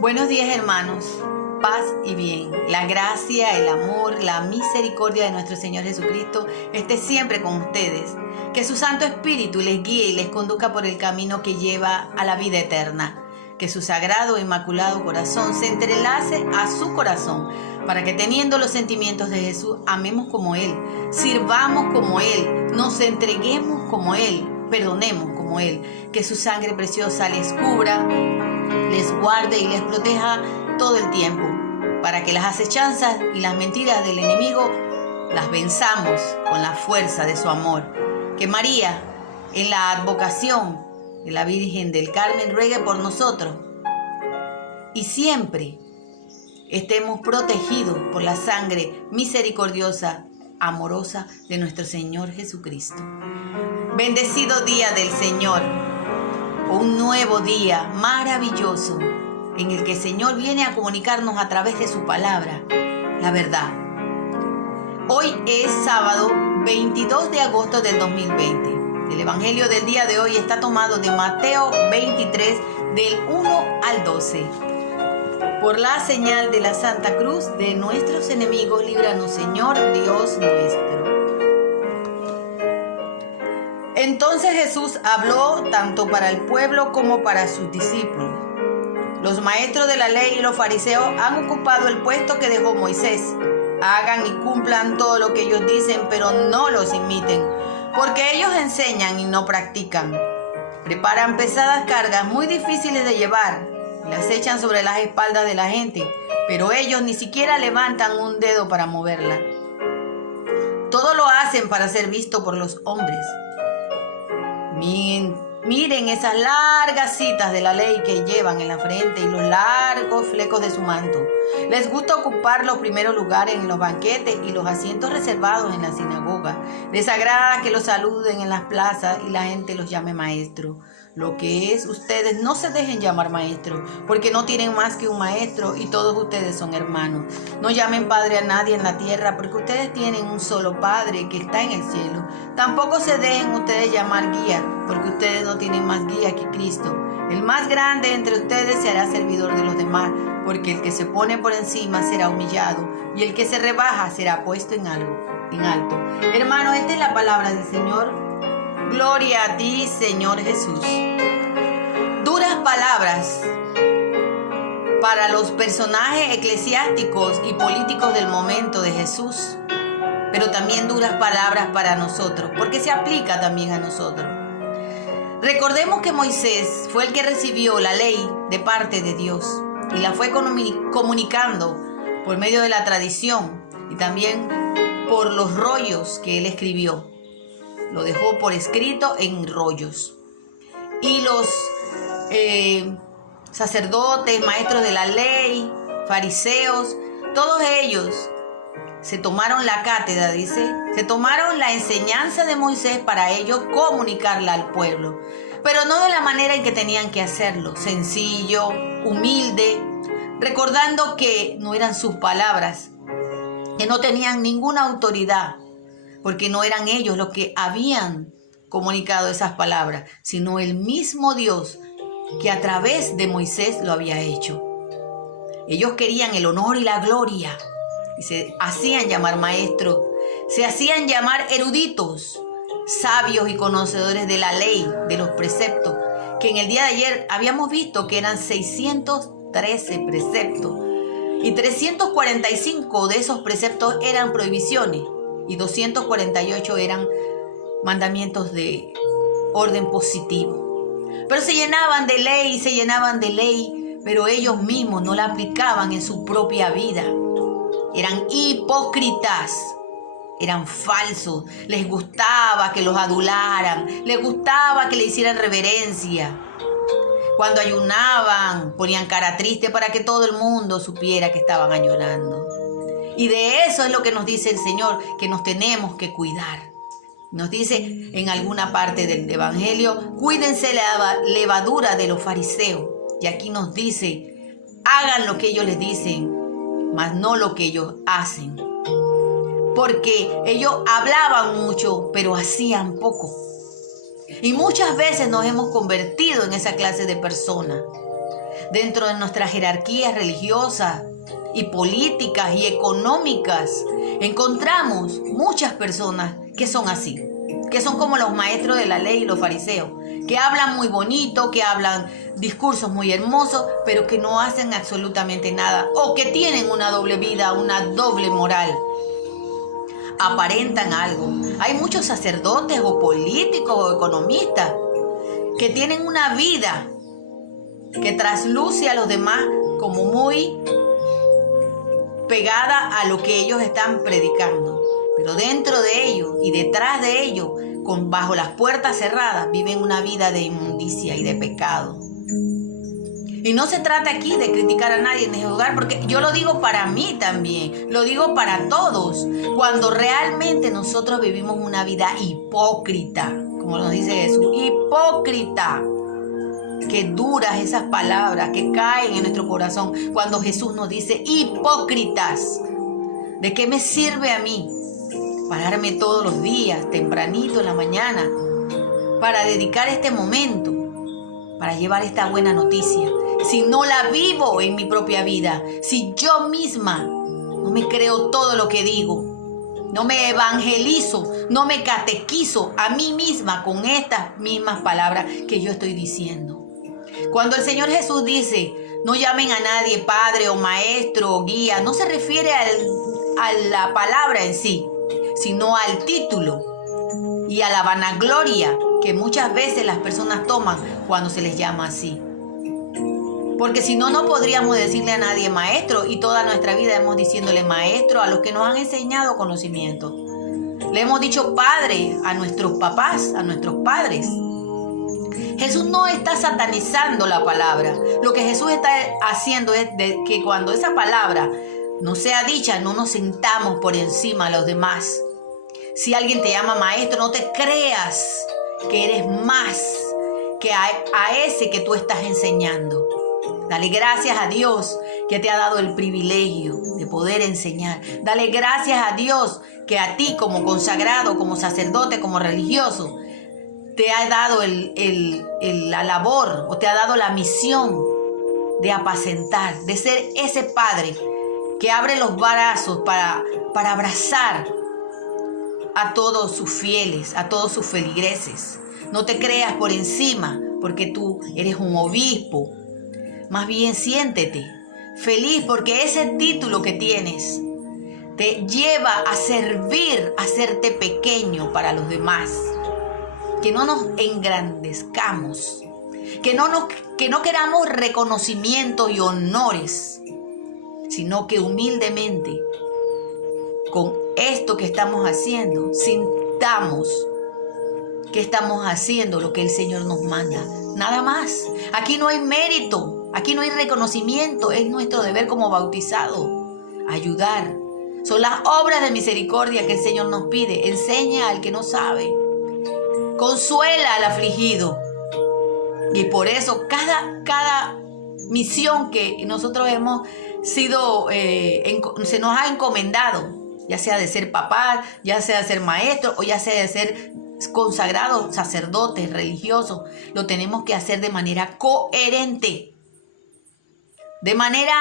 Buenos días, hermanos, paz y bien. La gracia, el amor, la misericordia de nuestro Señor Jesucristo esté siempre con ustedes. Que su Santo Espíritu les guíe y les conduzca por el camino que lleva a la vida eterna. Que su sagrado e inmaculado corazón se entrelace a su corazón, para que teniendo los sentimientos de Jesús, amemos como Él, sirvamos como Él, nos entreguemos como Él, perdonemos como Él. Que su sangre preciosa les cubra, les guarde y les proteja todo el tiempo, para que las acechanzas y las mentiras del enemigo las venzamos con la fuerza de su amor. Que María, en la advocación de la Virgen del Carmen, ruegue por nosotros y siempre estemos protegidos por la sangre misericordiosa, amorosa de nuestro Señor Jesucristo. Bendecido día del Señor, un nuevo día maravilloso en el que el Señor viene a comunicarnos a través de su palabra, la verdad. Hoy es sábado 22 de agosto del 2020. El evangelio del día de hoy está tomado de Mateo 23, del 1 al 12. Por la señal de la Santa Cruz de nuestros enemigos, líbranos, Señor Dios nuestro. Entonces Jesús habló tanto para el pueblo como para sus discípulos. Los maestros de la ley y los fariseos han ocupado el puesto que dejó Moisés. Hagan y cumplan todo lo que ellos dicen, pero no los imiten, porque ellos enseñan y no practican. Preparan pesadas cargas muy difíciles de llevar, las echan sobre las espaldas de la gente, pero ellos ni siquiera levantan un dedo para moverla. Todo lo hacen para ser visto por los hombres. Miren esas largas citas de la ley que llevan en la frente y los largos flecos de su manto. Les gusta ocupar los primeros lugares en los banquetes y los asientos reservados en la sinagoga. Les agrada que los saluden en las plazas y la gente los llame maestro. Lo que es, ustedes no se dejen llamar maestro, porque no tienen más que un maestro y todos ustedes son hermanos. No llamen padre a nadie en la tierra, porque ustedes tienen un solo Padre que está en el cielo. Tampoco se dejen ustedes llamar guía, porque ustedes no tienen más guía que Cristo. El más grande entre ustedes se hará servidor de los demás, porque el que se pone por encima será humillado, y el que se rebaja será puesto en alto. Hermano, esta es la palabra del Señor. Gloria a ti, Señor Jesús. Duras palabras para los personajes eclesiásticos y políticos del momento de Jesús, pero también duras palabras para nosotros, porque se aplica también a nosotros. Recordemos que Moisés fue el que recibió la ley de parte de Dios y la fue comunicando por medio de la tradición y también por los rollos que él escribió. Lo dejó por escrito en rollos. Y los sacerdotes, maestros de la ley, fariseos, todos ellos se tomaron la cátedra, dice, se tomaron la enseñanza de Moisés para ellos comunicarla al pueblo, pero no de la manera en que tenían que hacerlo, sencillo, humilde, recordando que no eran sus palabras, que no tenían ninguna autoridad, porque no eran ellos los que habían comunicado esas palabras, sino el mismo Dios que a través de Moisés lo había hecho. Ellos querían el honor y la gloria y se hacían llamar maestros, se hacían llamar eruditos, sabios y conocedores de la ley, de los preceptos, que en el día de ayer habíamos visto que eran 613 preceptos y 345 de esos preceptos eran prohibiciones y 248 eran mandamientos de orden positivo. Pero se llenaban de ley, pero ellos mismos no la aplicaban en su propia vida. Eran hipócritas, eran falsos, les gustaba que los adularan, les gustaba que le hicieran reverencia. Cuando ayunaban, ponían cara triste para que todo el mundo supiera que estaban ayunando. Y de eso es lo que nos dice el Señor, que nos tenemos que cuidar. Nos dice en alguna parte del Evangelio, cuídense la levadura de los fariseos. Y aquí nos dice, hagan lo que ellos les dicen, mas no lo que ellos hacen. Porque ellos hablaban mucho, pero hacían poco. Y muchas veces nos hemos convertido en esa clase de personas. dentro de nuestras jerarquías religiosas y políticas y económicas, encontramos muchas personas que son así, que son como los maestros de la ley y los fariseos, que hablan muy bonito, que hablan discursos muy hermosos, pero que no hacen absolutamente nada, o que tienen una doble vida, una doble moral. Aparentan algo. Hay muchos sacerdotes o políticos o economistas que tienen una vida que trasluce a los demás como muy pegada a lo que ellos están predicando. Pero dentro de ellos y detrás de ellos, bajo las puertas cerradas, viven una vida de inmundicia y de pecado. Y no se trata aquí de criticar a nadie ni de juzgar, porque yo lo digo para mí también, lo digo para todos. Cuando realmente nosotros vivimos una vida hipócrita, como nos dice Jesús, hipócrita. Qué duras esas palabras que caen en nuestro corazón cuando Jesús nos dice hipócritas. ¿De qué me sirve a mí pararme todos los días, tempranito en la mañana, para dedicar este momento, para llevar esta buena noticia, si no la vivo en mi propia vida, si yo misma no me creo todo lo que digo, no me evangelizo, no me catequizo a mí misma con estas mismas palabras que yo estoy diciendo? Cuando el Señor Jesús dice, no llamen a nadie padre o maestro o guía, no se refiere a la palabra en sí, sino al título y a la vanagloria que muchas veces las personas toman cuando se les llama así. Porque si no, no podríamos decirle a nadie maestro, y toda nuestra vida hemos diciéndole maestro a los que nos han enseñado conocimiento. Le hemos dicho padre a nuestros papás, a nuestros padres. Jesús no está satanizando la palabra. Lo que Jesús está haciendo es que cuando esa palabra no sea dicha, no nos sintamos por encima de los demás. Si alguien te llama maestro, no te creas que eres más que a ese que tú estás enseñando. Dale gracias a Dios que te ha dado el privilegio de poder enseñar. Dale gracias a Dios que a ti como consagrado, como sacerdote, como religioso, te ha dado la labor o te ha dado la misión de apacentar, de ser ese padre que abre los brazos para abrazar a todos sus fieles, a todos sus feligreses. No te creas por encima porque tú eres un obispo. Más bien siéntete feliz porque ese título que tienes te lleva a servir, a hacerte pequeño para los demás. Que no nos engrandezcamos, que no queramos reconocimientos y honores, sino que humildemente con esto que estamos haciendo, sintamos que estamos haciendo lo que el Señor nos manda. Nada más. Aquí no hay mérito, aquí no hay reconocimiento. Es nuestro deber como bautizados ayudar. Son las obras de misericordia que el Señor nos pide. Enseña al que no sabe. Consuela al afligido. Y por eso cada misión que nosotros hemos sido, se nos ha encomendado, ya sea de ser papá, ya sea de ser maestro o ya sea de ser consagrados, sacerdotes, religiosos, lo tenemos que hacer de manera coherente, de manera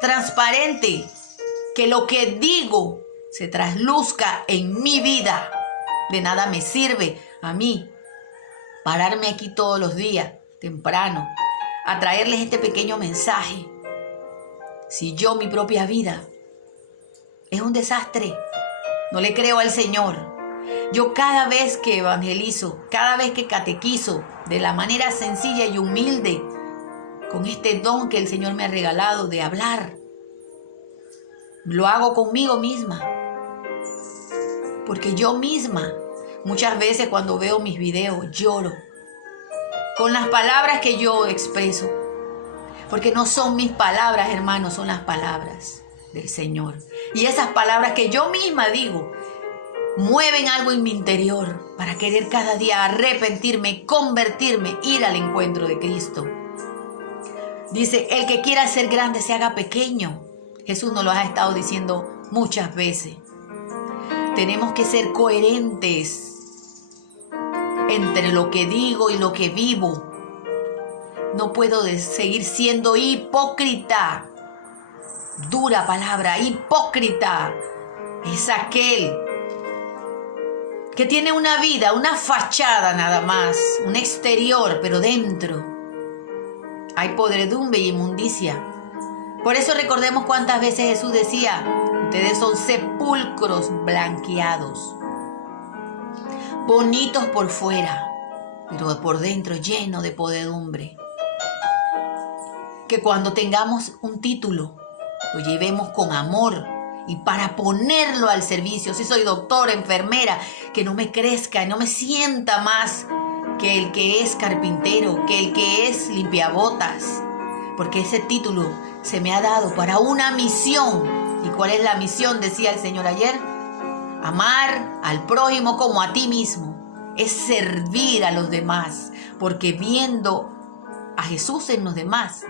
transparente, que lo que digo se trasluzca en mi vida. De nada me sirve a mí pararme aquí todos los días, temprano, a traerles este pequeño mensaje, si yo mi propia vida es un desastre. No le creo al Señor. Yo cada vez que evangelizo, cada vez que catequizo de la manera sencilla y humilde, con este don que el Señor me ha regalado de hablar, lo hago conmigo misma. Porque yo misma, muchas veces cuando veo mis videos, lloro con las palabras que yo expreso. Porque no son mis palabras, hermanos, son las palabras del Señor. Y esas palabras que yo misma digo mueven algo en mi interior para querer cada día arrepentirme, convertirme, ir al encuentro de Cristo. Dice, el que quiera ser grande se haga pequeño. Jesús nos lo ha estado diciendo muchas veces. Tenemos que ser coherentes entre lo que digo y lo que vivo. No puedo seguir siendo hipócrita. Dura palabra, hipócrita. Es aquel que tiene una vida, una fachada nada más, un exterior, pero dentro hay podredumbre y inmundicia. Por eso recordemos cuántas veces Jesús decía: ustedes son sepulcros blanqueados, bonitos por fuera, pero por dentro lleno de podredumbre. Que cuando tengamos un título, lo llevemos con amor y para ponerlo al servicio. Si soy doctora, enfermera, que no me crezca y no me sienta más que el que es carpintero, que el que es limpiabotas, porque ese título se me ha dado para una misión. ¿Y cuál es la misión? Decía el Señor ayer: amar al prójimo como a ti mismo. Es servir a los demás, porque viendo a Jesús en los demás,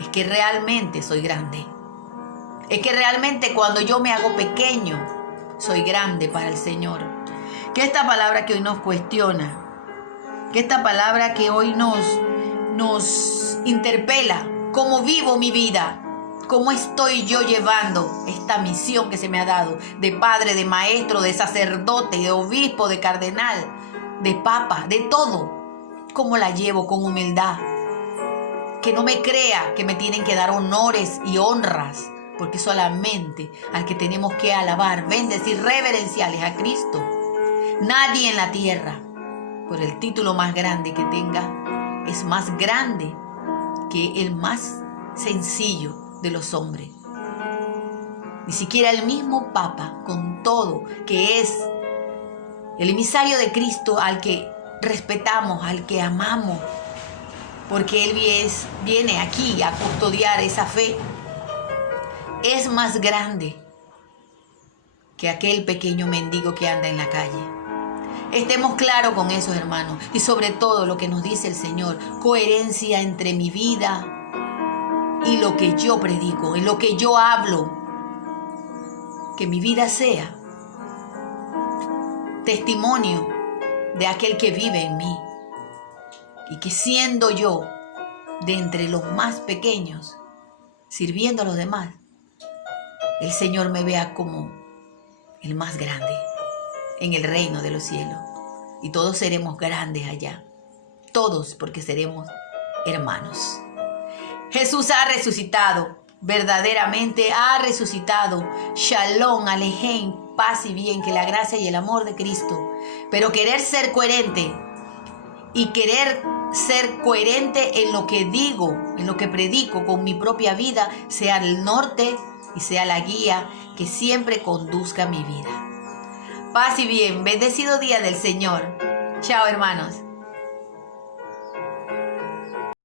es que realmente soy grande. Es que realmente cuando yo me hago pequeño, soy grande para el Señor. Que esta palabra que hoy nos cuestiona, que esta palabra que hoy nos interpela, cómo vivo mi vida, cómo estoy yo llevando esta misión que se me ha dado de padre, de maestro, de sacerdote, de obispo, de cardenal, de papa, de todo. Cómo la llevo con humildad. Que no me crea que me tienen que dar honores y honras, porque solamente al que tenemos que alabar, bendecir, reverenciar es a Cristo. Nadie en la tierra, por el título más grande que tenga, es más grande que el más sencillo de los hombres. Ni siquiera el mismo Papa, con todo, que es el emisario de Cristo, al que respetamos, al que amamos, porque Él viene aquí a custodiar esa fe, es más grande que aquel pequeño mendigo que anda en la calle. Estemos claros con eso, hermanos, y sobre todo lo que nos dice el Señor: coherencia entre mi vida y lo que yo predico, en lo que yo hablo. Que mi vida sea testimonio de aquel que vive en mí, y que siendo yo de entre los más pequeños, sirviendo a los demás, el Señor me vea como el más grande en el reino de los cielos. Y todos seremos grandes allá. Todos, porque seremos hermanos. Jesús ha resucitado. Verdaderamente ha resucitado. Shalom, Alejem, paz y bien, que la gracia y el amor de Cristo. Pero querer ser coherente y querer ser coherente en lo que digo, en lo que predico con mi propia vida, sea el norte y sea la guía que siempre conduzca mi vida. Paz y bien, bendecido día del Señor. Chao, hermanos.